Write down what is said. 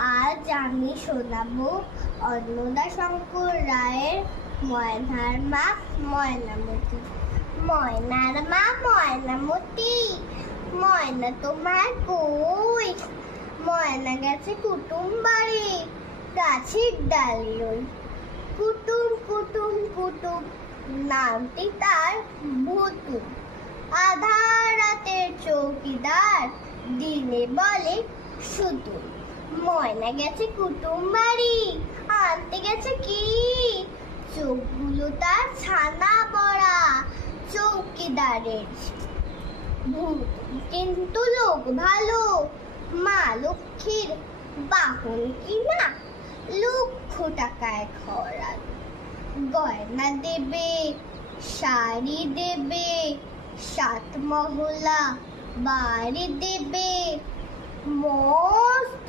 আজ আমি শোনাবো অন্নদা শঙ্কর রায়ের ময়নার মা ময়নামতি। ময়নার মা ময়নামতি, ময়না তোমার কই? ময়না গেছে কুটুম বাড়ি, গাছের ডালে ওই। কুটুম কুটুম কুটুম, নামটি তার ভুতুম। আধার রাতের চৌকিদার, দিনে বলে শুতুম। ময়না গেছে কুটুম বাড়ি, আনতে গেছে কি? চোখগুলো তার ছানা পড়া, চৌকিদারের ভুতুম কিন্তু লোক ভালো। মা লক্ষ্মীর বাহন কিনা, 1,00,000 টাকায় ঘর আলো। গয়না দেবে, শাড়ি দেবে, 7 মহলা বাড়ি দেবে, মস্ত